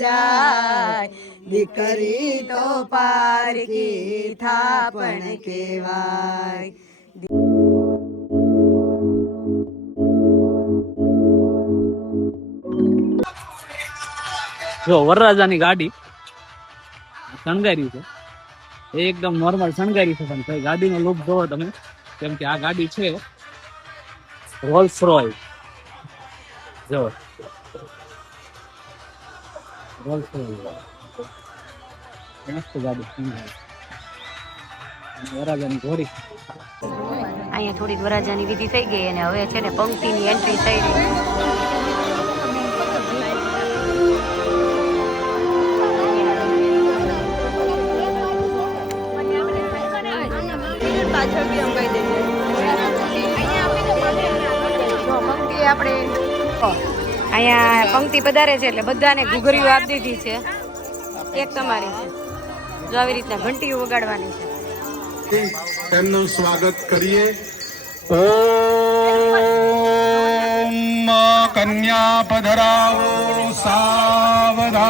જાય દીકરી તો પારકી થાપણ કહેવાય. જો વરરાજાની ગાડી શણગારી છે, એકદમ નોર્મલ શણગારી છે, પણ ગાડીનો લુક જોવો તમે, કેમ કે આ ગાડી છે રોલ્સ રોયસ. જો રોલ્સ રોયસ મસ્ત ગાડી શણગારી. વરરાજાની ઘોડી અહીંયા થોડીક વરરાજાની વિધિ થઈ ગઈ અને હવે છે ને પંક્તિની એન્ટ્રી થઈ રહી છે. આપણે અહીંયા પંક્તિ પધારે છે એટલે બધાને ઘૂઘરીઓ આપી દીધી છે. એક તમારી છે, જો આવી રીતના ઘંટીઓ વગાડવાની છે. તેમનું સ્વાગત કરીએ. ઓમ કન્યા પધરાવો સાવધાન.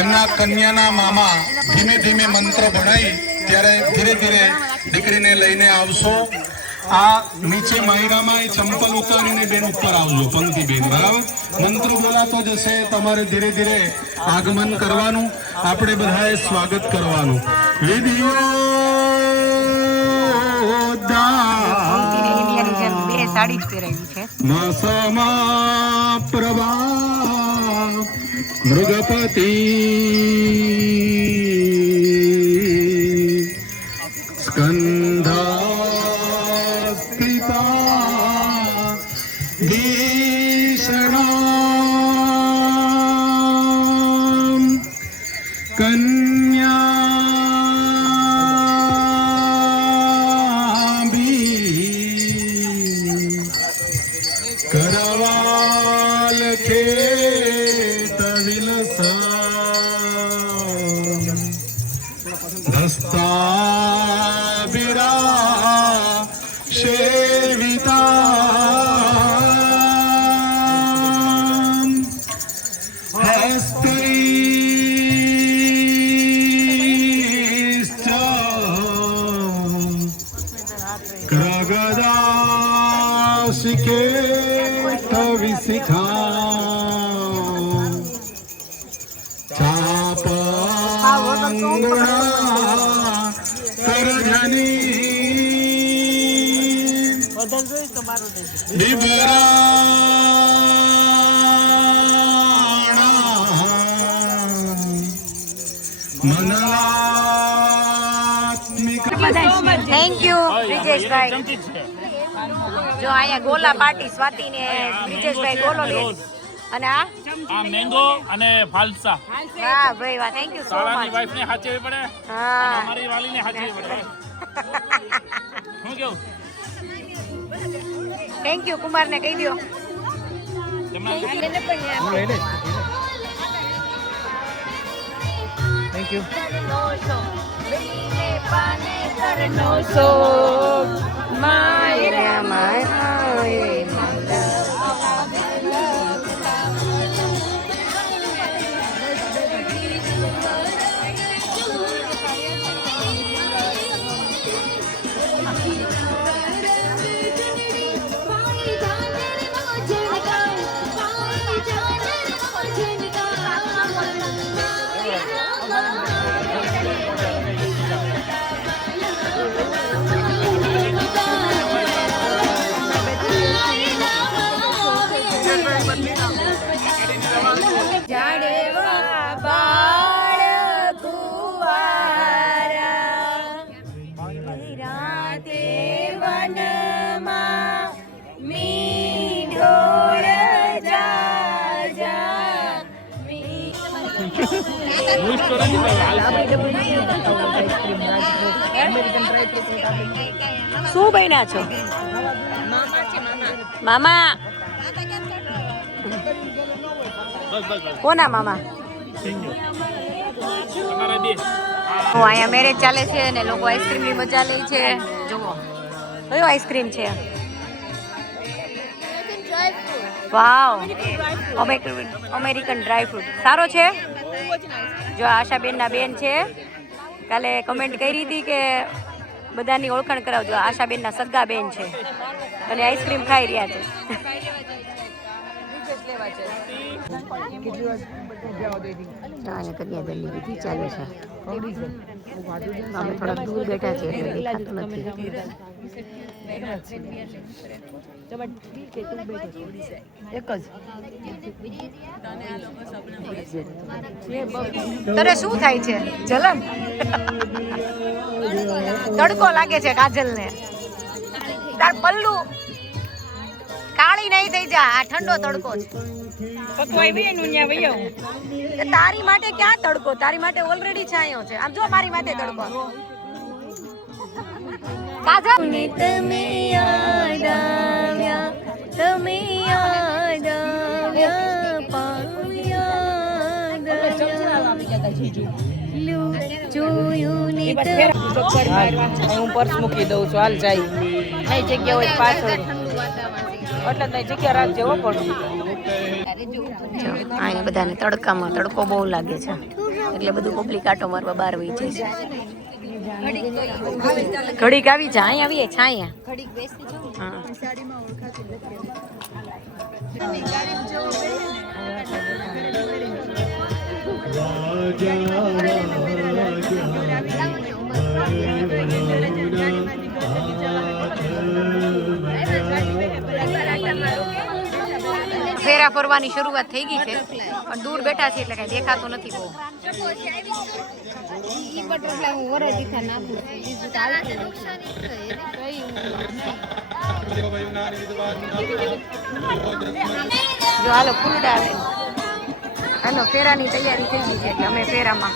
એમના કન્યાના મામા ધીમે ધીમે મંત્ર ભણાઈ ત્યારે ધીરે ધીરે દીકરીને લઈને આવશો. આ નીચે માયરામાં ચંપલ ઉતારીને બેન ઉપર આવજો, પંક્તિ બેન, બરાબર? મંત્ર બોલાતો જશે, તમારે ધીરે ધીરે આગમન કરવાનું, આપણે બધાએ સ્વાગત કરવાનું. વિધિઓ સાડી જ પહેરાવી છે. મસમા પ્રભા મૃગપતિ સ્કંધા ભીષણ કન્યા કરવાલ ખેત વિલસ ધસ્તા બિરા સેવિતા કે વિશિખા ચાપંગણા કરધની મનલાત્મિક. થેન્ક યુ બ્રિજેશભાઈ. જો અહીંયા ગોલા પાર્ટી સ્વાતિ ને બ્રિજેશભાઈ ગોલો લે અને આ મેંગો અને ફાલસા. વાહ ભાઈ વાહ, થેન્ક યુ સો મચ. સારાની વાઈફ ને સાચવવી પડે, હા અમારી વાલી ને સાચવવી પડે. હું કેવું? Thank you. કુમાર ને કહી દો. Thank you. માયરા માય શું બન્યા છો મામા? કોના મામા? અહીંયા મેરેજ ચાલે છે અને લોકો આઈસ્ક્રીમની મજા લે છે. જુઓ કયો આઈસ્ક્રીમ છે. વાવ, અમેરિકન ડ્રાય ફ્રૂટ સારો છે. જો આશાબેનના બેન છે, કાલે કમેન્ટ કરી હતી કે બધાની ઓળખાણ કરાવજો. આશાબેનના સગા બેન છે અને આઈસ્ક્રીમ ખાઈ રહ્યા છે. કન્યાદાનની વિધિ ચાલે છે. અમે થોડાક દૂર બેઠા છે એટલે દેખાતું નથી. તને શું થાય છે જલન? તડકો લાગે છે કાજલ ને. તાર પલ્લુ કાળી નહીં થઈ જા, આ ઠંડો તડકો છે. તારી માટે ક્યાં તડકો? તારી માટે ઓલરેડી છાંયો છે. આમ જો મારી માટે તડકો. કાજલ તમે યાદ આવ્યા, તમે યાદ આવ્યા, પામ્યા જોયું ને હું પર્સ મૂકી દઉં છું. હાલ જાય નહીં જગ્યા હોય પાછળ એટલે નહીં જગ્યા રાખજે. હો પણ અહીંયા બધાને તડકામાં તડકો બહુ લાગે છે એટલે બધું પબ્લિક આટો મારવા બહાર વહી જાય છે. ઘડીક આવી જા, અહીંયા આવીએ છાયા. હા ફેરા ફરવાની શરૂઆત થઈ ગઈ છે પણ દૂર બેઠા છે એટલે કઈ દેખાતું નથી બહુ. જો હાલો ફૂલડા આવે. હાલો ફેરાની તૈયારી થઈ ગઈ છે એટલે અમે ફેરામાં.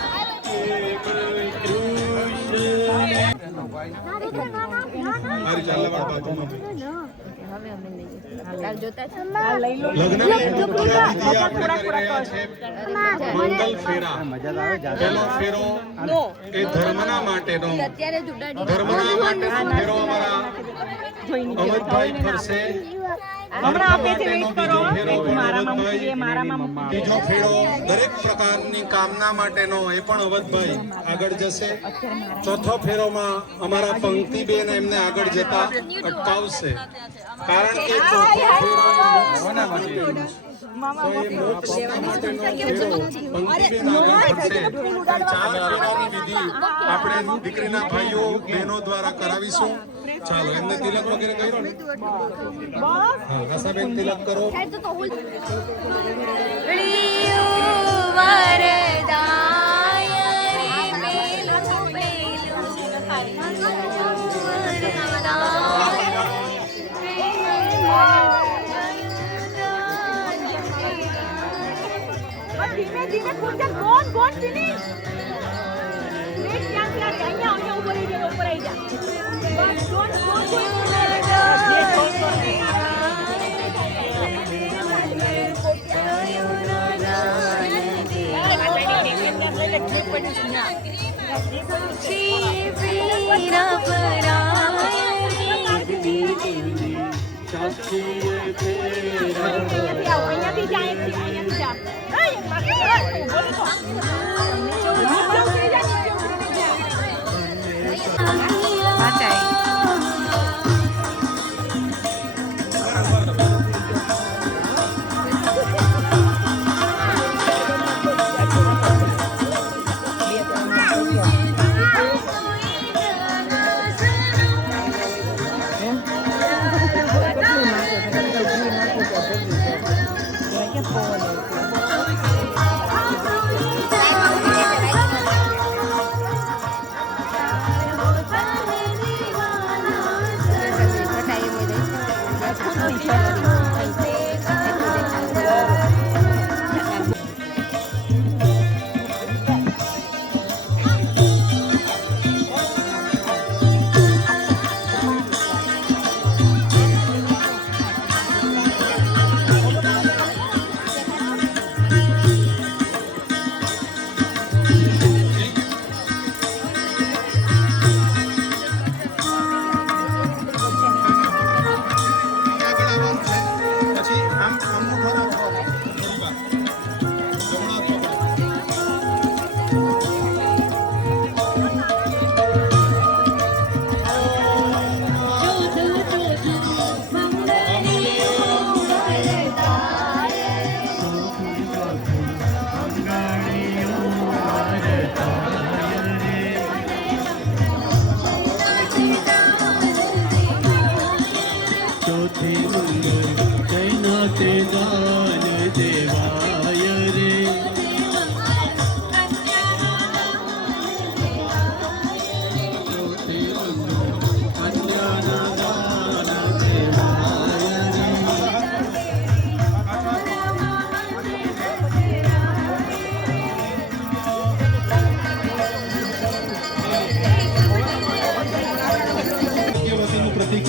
મંગલ ફેરા પહેલો ફેરો એ ધર્મના માટેનો ફેરો અમારા અમરભાઈ ફરશે. બીજો ફેરો દરેક પ્રકારની કામના માટેનો એ પણ અવધભાઈ આગળ જશે. ચોથો ફેરોમાં અમારા પંક્તિબેન એમને આગળ જતા અટકાવશે કારણ કે ચોથો ફેરો મોક્ષના માટેનો આપણે દીકરીના ભાઈઓ બહેનો દ્વારા કરાવીશું. ચાલો એમને તિલક વગેરે કર્યો ને? હા, રસાબેન તિલક કરો. ધીમે ધીમે ખોજા ગોન ગોન ફિનિશ વેટ ક્યાં ક્યાં અહીંયા ઉપર આવી જા ઉપર આવી જા બસ ગોન ગોન અહીંયાથી જા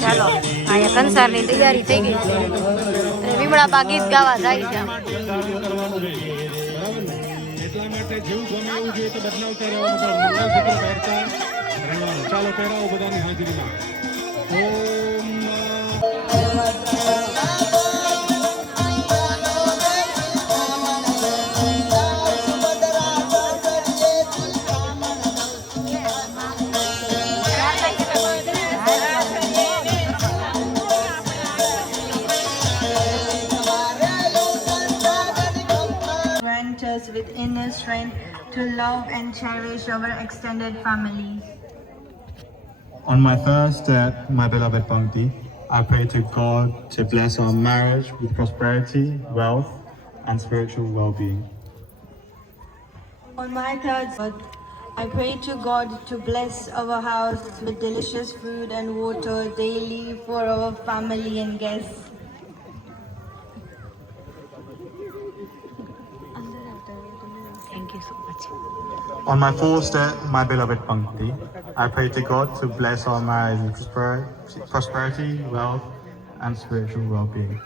ચાલો અહીંયા કંસારની તૈયારી થઈ ગઈ છે અને વિમળાબા ગીત ગાવા જાય છે. એટલા માટે જેવું ગમે એવું જોઈએ તો બદલાવતા રહેવાનું, મંગલસૂત્ર પહેરતા રહેવાનું. ચાલો પહેરાવો બધાની હાજરીમાં. Grant us with inner strength to love and cherish our extended families. On my first step, my beloved Bhakti, I pray to God to bless our marriage with prosperity, wealth, and spiritual well-being. On my third step, I pray to God to bless our house with delicious food and water daily for our family and guests. Thank you so much. On my fourth step, my beloved Bhakti, I pray to God to bless our marriage with prosperity, wealth, and spiritual well-being.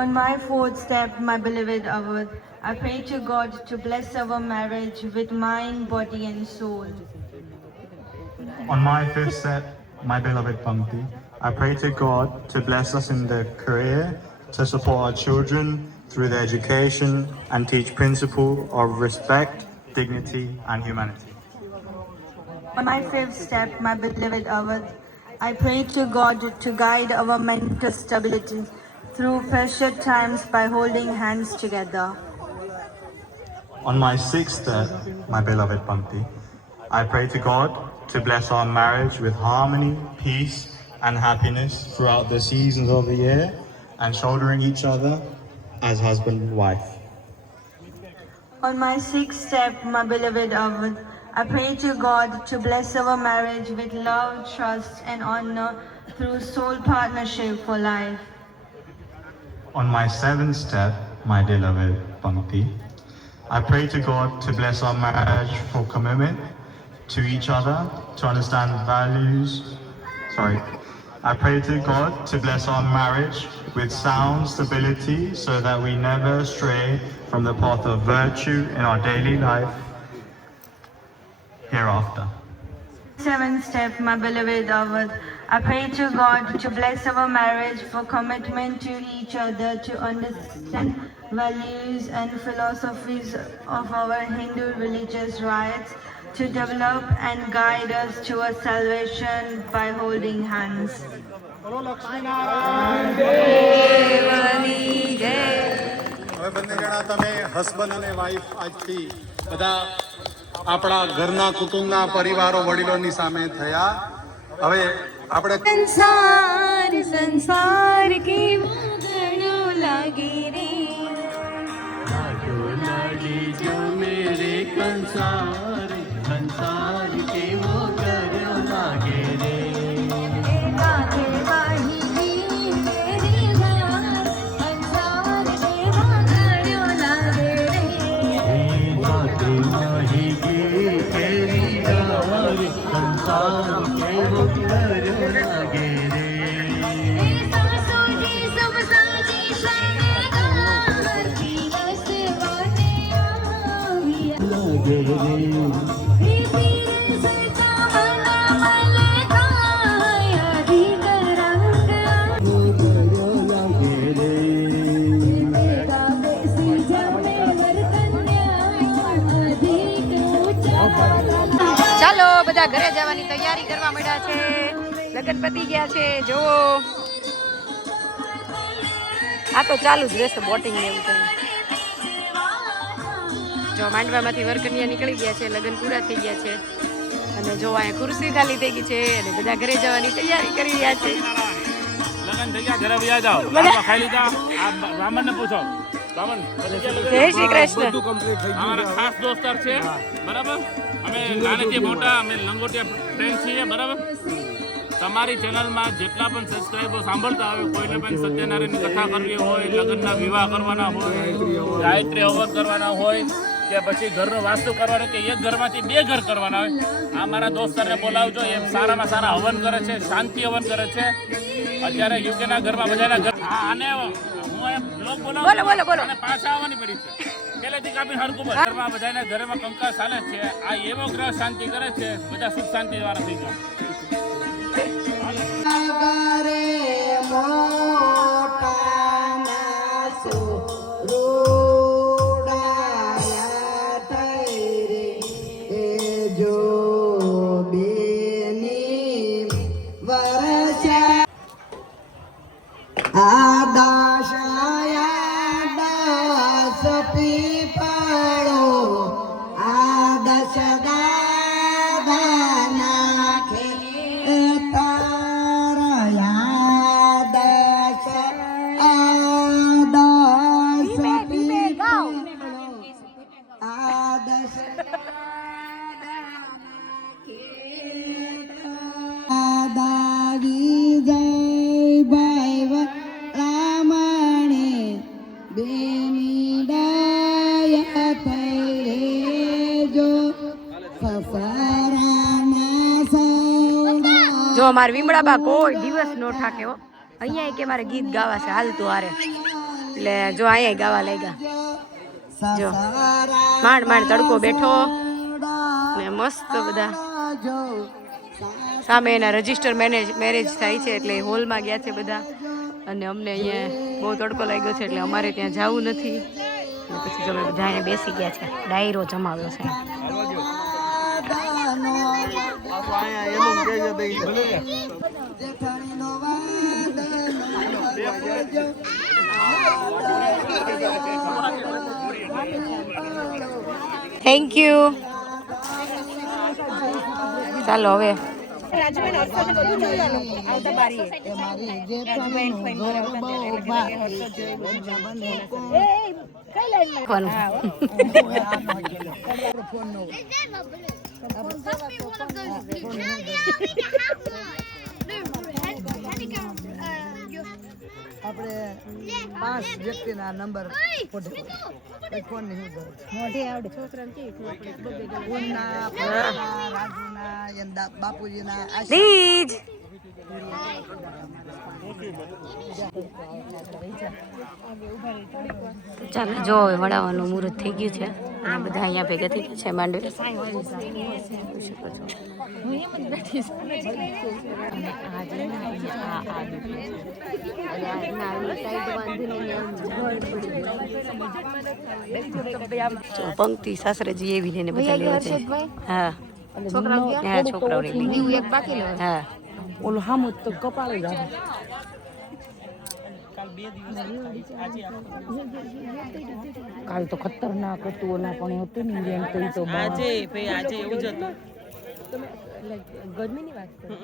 On my fourth step, my beloved Avad, I pray to God to bless our marriage with mind, body, and soul. On my fifth step, my beloved Bhakti, I pray to God to bless us in the career, to support our children through their education and teach principle of respect, dignity, and humanity. On my fifth step, my beloved Avad, I pray to God to guide our mental stability through pressure times by holding hands together. On my sixth step, my beloved Bhakti, I pray to God to bless our marriage with harmony, peace, and happiness throughout the seasons of the year and shouldering each other as husband and wife. On my sixth step, my beloved Avad, I pray to God to bless our marriage with love, trust, and honor through soul partnership for life. On my seventh step, my beloved Bhakti, I pray to God to bless our marriage for commitment to each other, to understand values. I pray to God to bless our marriage with sound stability so that we never stray from the path of virtue in our daily life hereafter. Seventh step, my beloved Avad, I pray to God to bless our marriage for commitment to each other, to understand values and philosophies of our Hindu religious rites, to develop and guide us towards salvation by holding hands. હવે બંને જણા તમે husband અને wife આજથી બધા આપણા ઘરના કુટુંબના પરિવારો વડીલોની સામે થયા. હવે આપણે સંસાર સંસાર કેવો ઘણો લાગે રે, લાગી જો મેરે કંસાર સંસાર કેવો કર્યો લાગે રે, કાકે વાહી મેરી વાત સંસાર કેવો ઘણો લાગે રે, વાત નહીં ગઈ તેરી ધાર સંસાર કેવો કર્યો લાગે રે, સાસુજી સબ સાજી શણગાર દિવસ વાને આવ્યા લાગે રે, ચાલો બધા ઘરે જવાની તૈયારી કરવા માંડ્યા છે. લગ્ન પતી ગયા છે. જો આ તો ચાલુ જ રહેશે બોટિંગ ને એવું કંઈ. જો માંડવામાંથી વરકન્યા નીકળી ગયા છે, લગ્ન પૂરા થઈ ગયા છે અને જો અહીંયા ખુરશી ખાલી થઈ ગઈ છે અને બધા ઘરે જવાની તૈયારી કરી રહ્યા છે. થઈ ગયા ઘરે વ્યા જાઓ લાડવા ખાઈ લીધા આ બ્રાહ્મણ ને પૂછો બ્રાહ્મણ જય શ્રી કૃષ્ણ. અમારા ખાસ દોસ્તાર છે બરાબર અમે નાનેથી મોટા અમે લંગોટિયા ફ્રેન્ડ છીએ બરાબર તમારી ચેનલમાં જેટલા પણ સબસ્ક્રાઈબર સાંભળતા હોય કોઈને પણ સત્યનારાયણની કથા કરવી હોય લગ્નના વિવાહ કરવાના હોય ગાયત્રી હવન કરવાના હોય કે પછી ઘરનો વાસ્તુ કરવાનો કે એક ઘરમાંથી 2 ઘર કરવાના હોય આ મારા દોસ્તારને બોલાવજો એ સારામાં સારા હવન કરે છે શાંતિ હવન કરે છે અત્યારે યુકેના ઘરમાં બધાના ઘર આને હું એમ બ્લોગ બોલાવું અને પાછા આવવાની પડી છે પહેલેથી કાપી હરકું ઘરમાં બધાના ઘરમાં કંકાસ ચાલે છે આ એવો ગ્રહ શાંતિ કરે છે બધા સુખ શાંતિ વાળા થઈ જાય જો મારે વિમળાબા કોઈ દિવસ નો ઠાકે હો અહીંયા કે મારે ગીત ગાવા છે હાલતું હારે એટલે જો અહીંયા ગાવા લાગ્યા જો માંડ માંડ તડકો બેઠો ને મસ્ત બધા સામે એના રજીસ્ટર મેરેજ થાય છે એટલે હોલમાં ગયા છે બધા અને અમને અહીંયા બહુ તડકો લાગ્યો છે એટલે અમારે ત્યાં જવું નથી પછી અમે બધા અહીંયા બેસી ગયા છે ડાયરો જમાવ્યો છે થેન્ક યુ ચાલો હવે આપણે 5 વ્યક્તિના નંબર ફોન નહીં મોઢે આવડે છોકરાને કે રાજુના યંદા બાપુજીના પ્લીઝ ચાલો જો હવે વડાવાનું મુહૂર્ત થઈ ગયું છે અને બધા અહીંયા ભેગા થઈ ગયા છે માંડવી પંક્તિ સાસરેજી એવી ને બધા લેવા છે હા છોકરાઓ હા ઓલું હામું તો કપાળે જ આવે કાલ તો ખતરનાક હતું ઓલા પણ હતું ને ઇવેન્ટ તો તો આજે એવું જ હતું તમે ગરમીની વાત કરો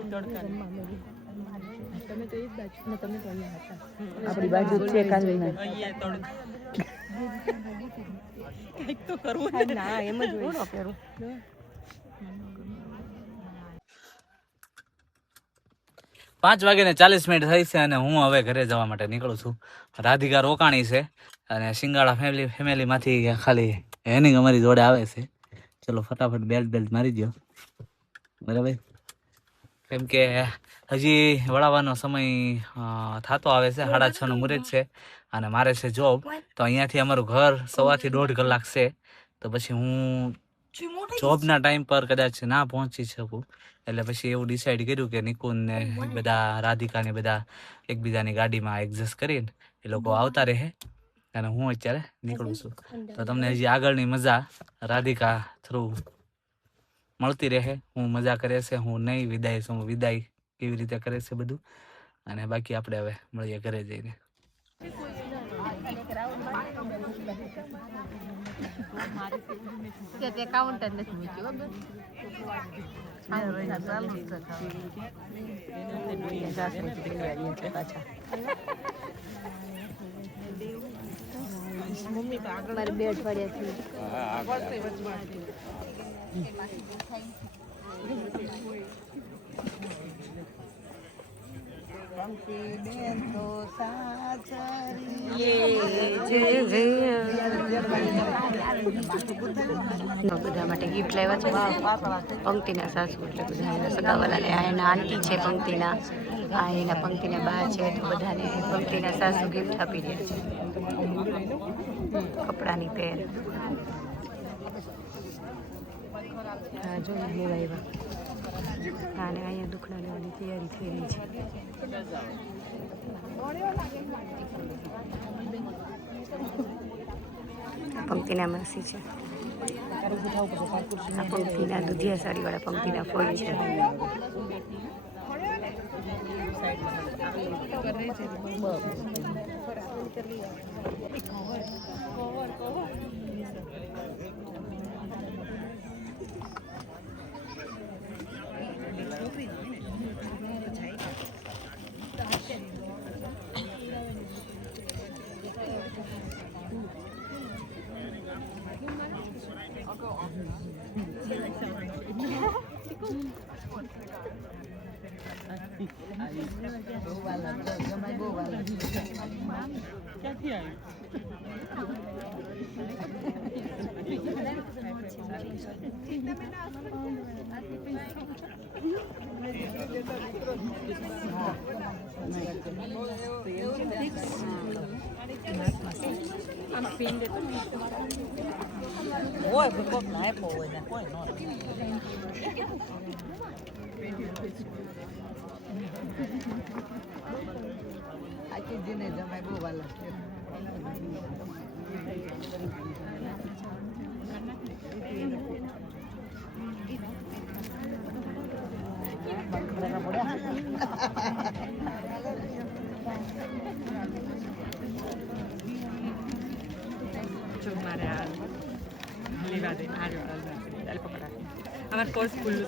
તમે તો એક બાજુ ને તમે તો અહીંયા હતા આપણી બાજુ છે કાલના કંઈક તો કરવું ના એમ જ હોય કરું 5:40 થઈ છે અને હું હવે ઘરે જવા માટે નીકળું છું રાધિકા રોકાણી છે અને સિંગાળા ફેમિલીમાંથી ખાલી એની અમારી જોડે આવે છે ચલો ફટાફટ બેલ્ટ મારી દો બરાબર કેમ કે હજી વળાવવાનો સમય થતો આવે છે 6:30 નું મુહૂર્ત છે અને મારે છે જોબ તો અહીંયાથી અમારું ઘર 1.5 થી 1.5 કલાક છે તો પછી હું જોબના ટાઈમ પર કદાચ ના પહોંચી શકું એટલે પછી એવું ડિસાઈડ કર્યું કે નિકુંજ ને બધા રાધિકા ને બધા એકબીજાની ગાડીમાં એડજસ્ટ કરીને એ લોકો આવતા રહે અને હું અત્યારે નીકળું છું તો તમને હજી આગળની મજા રાધિકા થ્રુ મળતી રહે હું મજા કરે છે હું નહીં વિદાય છું વિદાય કેવી રીતે કરે છે બધું અને બાકી આપણે હવે મળીએ ઘરે જઈને તે કાઉન્ટર નથી મૂક્યું મારે બે બેન તો સાચરી બધા માટે ગિફ્ટ લાવ્યા છે પંક્તિના સાસુ એટલે બધા એના સગાવાલાને આ એના આંટી છે પંક્તિના આ એના પંક્તિના બા છે તો બધાને પંક્તિના સાસુ ગિફ્ટ આપી રહ્યા છે કપડાની પેર હા જો લેવા આવ્યા અને અહીંયા દુખડા લેવાની તૈયારી થઈ રહી છે પંક્તિના માસી છે આ પંક્તિના દુધિયા સાડીવાળા પંક્તિના ફોઈ છે ક્યાંથી આવી હોય કોક ના આપ્યો હોય ને કોઈ નો આખી દિને જમાય બહુ વાલા મારે આ લેવા દે আমার কোর্স খুললো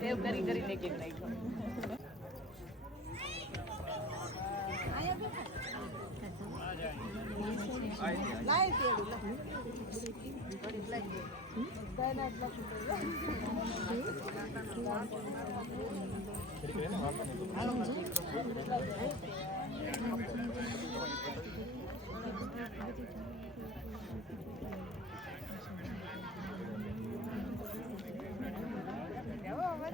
સેવ કરી કરીને કેક નાખ્યો લાઈ તેડું લાઈ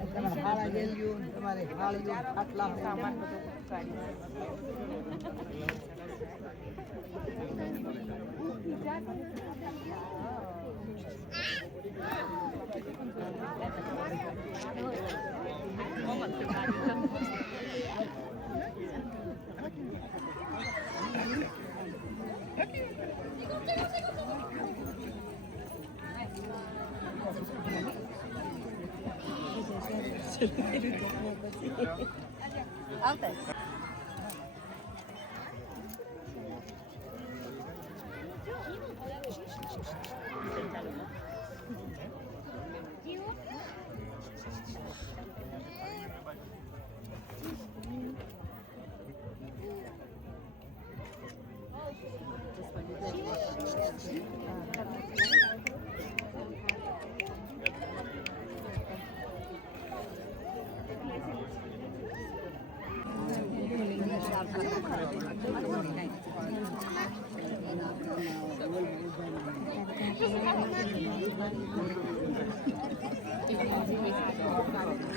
તમારે હાળા ગેલ્યું તમારે હાળ્યું આટલા સામાન બધું આવતા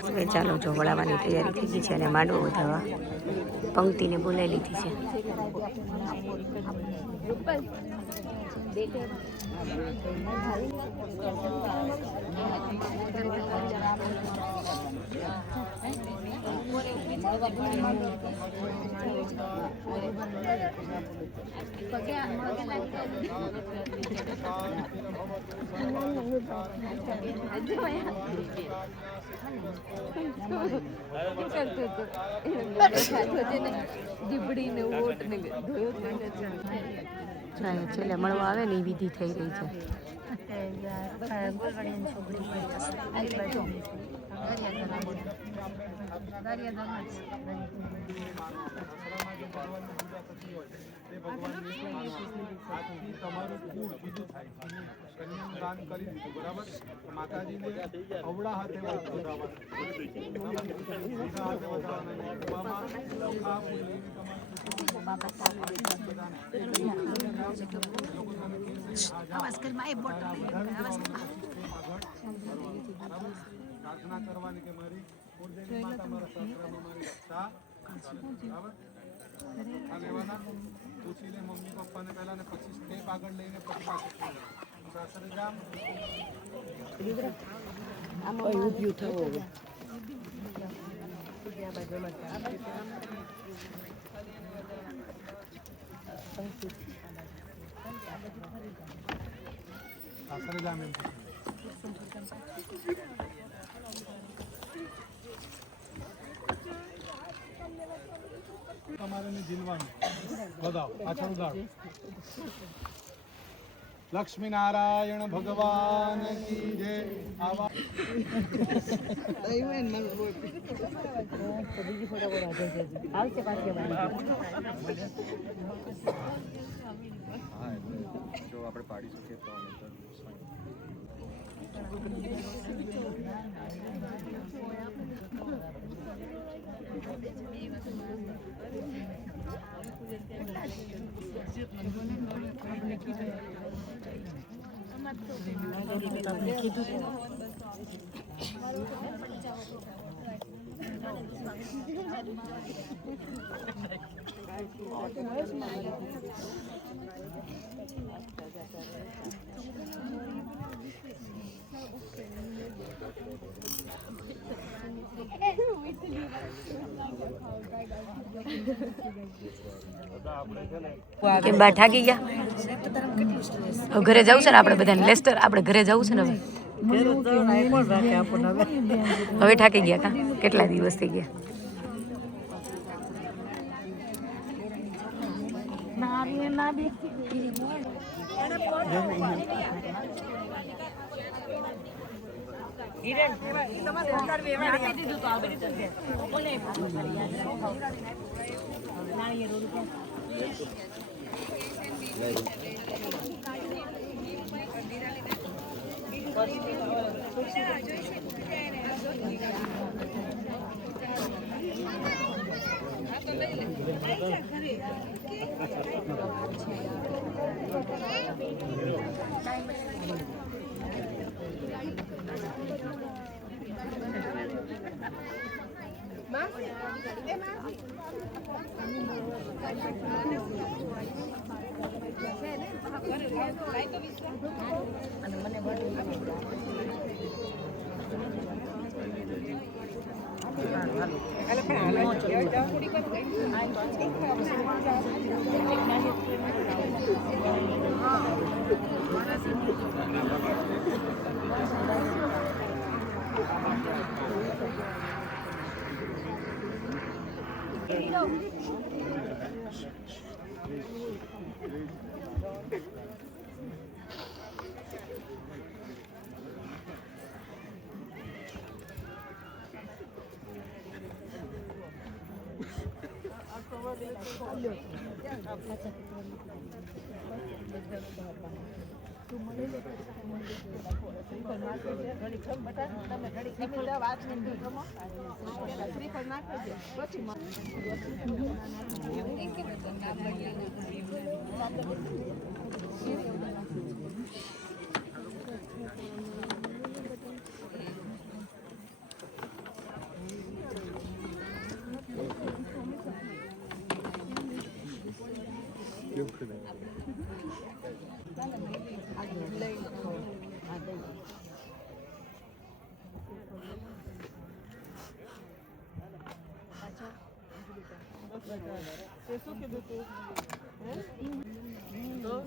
હવે ચાલો જો વળાવવાની તૈયારી થઈ ગઈ છે અને માંડવો વધારવા પંક્તિને બોલાવી લીધી છે. છેલ્લે મળવા આવે ને એ વિધિ થઈ રહી છે. તમારું કુળ કીધું થાય કન્યાનું દાન કરી દીધું બરાબર. માતાજીને અવળા હાથે પ્રાર્થના કરવાની કે મારી કુળદેવી માતા મારા સસરામાં મારી રક્ષા બરાબર. આ લેવાના પૂછી લે મમ્મી પપ્પાને પહેલા ને પછી સ્ટેપ આગળ લઈને પછી પાછું સાસરે જામ ઊભું થવું સાસરે જામ એમ તમારે ઝીલવાનું બતાવો પાછળ ઉગાડો. લક્ષ્મી નારાયણ ભગવાન કી જય. આવા જો આપણે પાડી શકીએ તો કેમ બા ઠાકી ગયા? હવે ઘરે જવું છે ને આપણે બધાને. લેસ્ટર આપણે ઘરે જવું છે ને હવે. હવે ઠાકી ગયા કા? કેટલા દિવસ થઈ ગયા?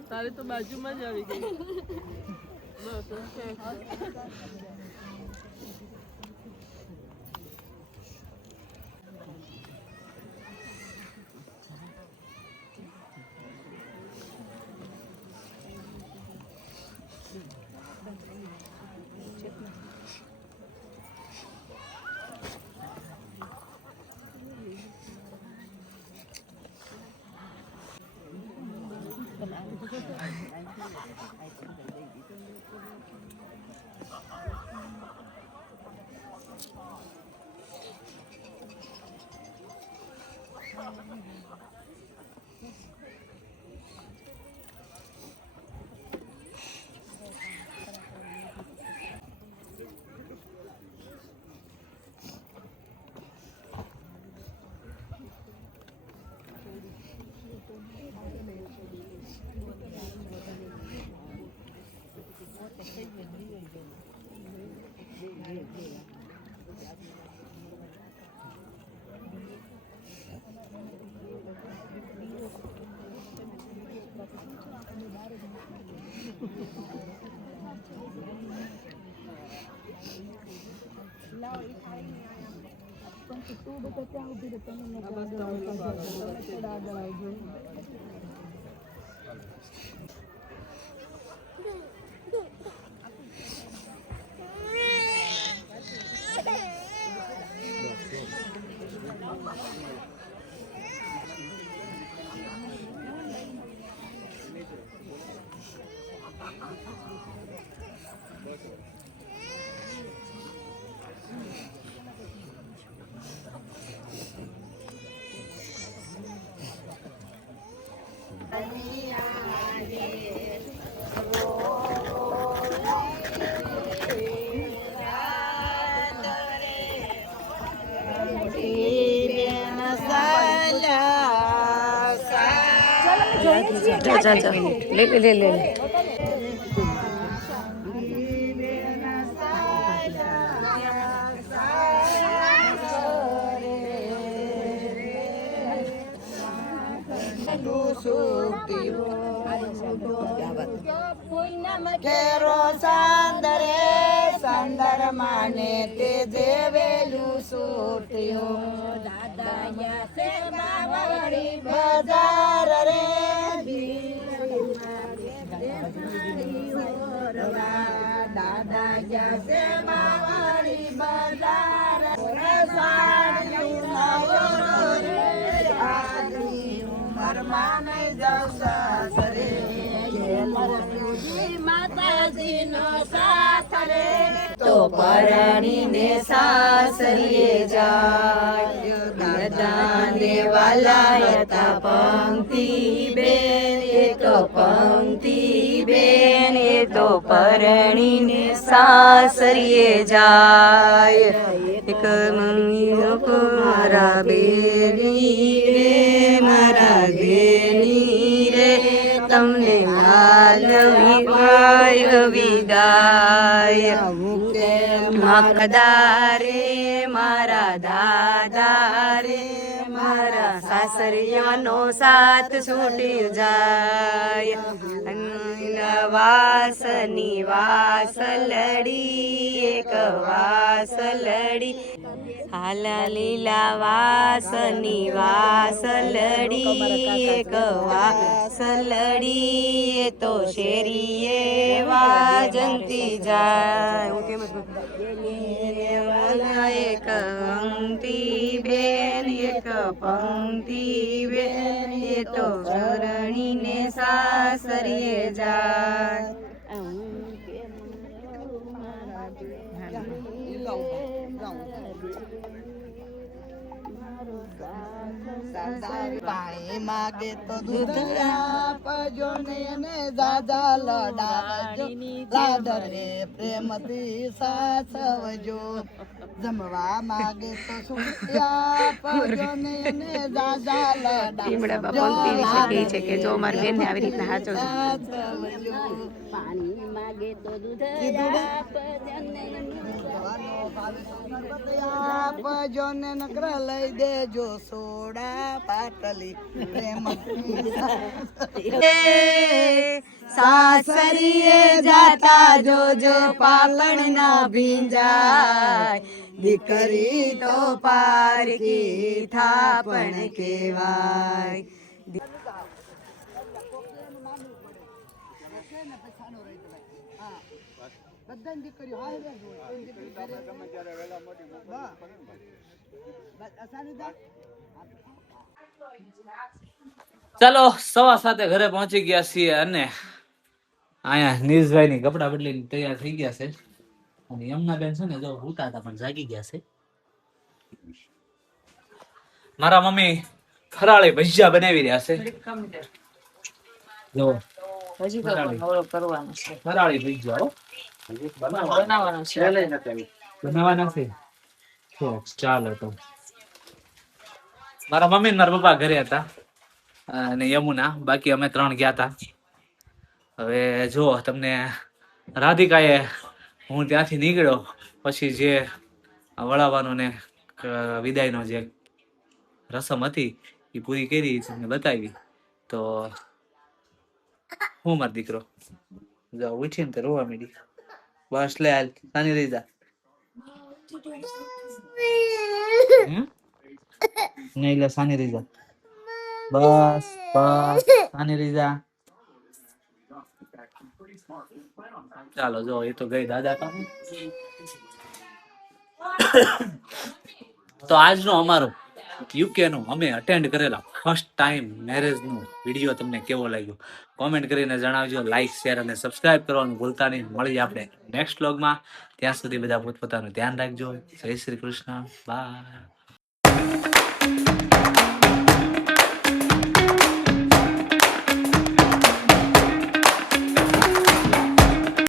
તારે તો બાજુમાં જ આવી ગઈ. ले કેરો સાંદરે સાંદર માને તે જેવેલું સોટ્યું દાદા સે બાવળી બજાર રે દાદા સે બાવળી બજાર ઉમરમાં નહીં જાઉં સાસરે માતાજી નો સાથ રે તો પરણીને સાસરીએ જાય દાદાને વાલા હતા પંક્તિ બેન એ તો પંક્તિ બેન એ તો પરણીને સાસરીએ જાય એક મારા બેની રે મારા ઘેની રે તમને લાલવી વિદાય મકદારે મારા દાદા રે મારા સાસરિયાનો સાથ છૂટી જાય વાસની વાસલડી એક વાસલડી હાલા લીલા વાસની વાસલડી એક વાસલડી તો શેરીએ વાજંતી જાય એક અંતી બેન એક પંક્તિ બેન એ તો શરણીને સાસરીએ જાય. પાણી માગે તો દૂધ આપજો ને એને દાદા લડાવજો, લાડર રે પ્રેમથી સાસવજો. જમવા માગે તો શું આપજો ને એને દાદા ટીમડા લડાવજો, પંક્તિ વિશે કહે છે કે જો મારી બેનને આવી રીતના હાચો પાણી માગે તો દૂધ આપજો ને નકર લઈ દેજો સોડા પાટલી સાસરીએ જાતા જોજો પાપણ ના ભીંજાય, દીકરી તો પારકી થાપણ કહેવાય. બધાની દીકરીઓ હારે જ હોય. કોઈ દીકરી ઘરે ચાલો 7:15 ઘરે પહોંચી ગયા છીએ અને અહીંયા નીરજભાઈ ની કપડા બદલીને તૈયાર થઈ ગયા છે અને યમુનાબેન છે ને જો ઉતા હતા પણ જાગી ગયા છે. મારા મમ્મી ફરાળી ભજીયા બનાવી રહ્યા છે. જો હજી તો કરવાનું છે, ફરાળી ભજીયા બનાવવાનું છે. બનાવવાના છે. ચાલો તો મારા મમ્મી ને મારા પપ્પા ઘરે હતા અને યમુના, બાકી અમે 3 ગયા હતા. હવે જો તમને રાધિકાએ હું ત્યાંથી નીકળ્યો પછી જે વળાવવાનો ને વિદાયનો જે રસમ હતી એ પૂરી કરી તમને બતાવી. તો હું મારો દીકરો જાઓ ઉઠીને તો રોવા માંડી. બસ લે હાલ સાની રહી જા. નહીં લે સાની રહી જા. બસ બસ સાની રહી જા. ચાલો જો એ તો ગઈ દાદા પાસે. તો આજનો અમારો યુકે નું અમે અટેન્ડ કરેલા ફર્સ્ટ ટાઈમ મેરેજ નું વિડીયો તમને કેવો લાગ્યો કોમેન્ટ કરીને જણાવજો. લાઈક શેર અને સબસ્ક્રાઇબ કરવાનું ભૂલતા નહીં. મળીએ આપણે નેક્સ્ટ વ્લોગમાં. ત્યાં સુધી બધા પોતપોતાનું ધ્યાન રાખજો. જય શ્રી કૃષ્ણ. બાય.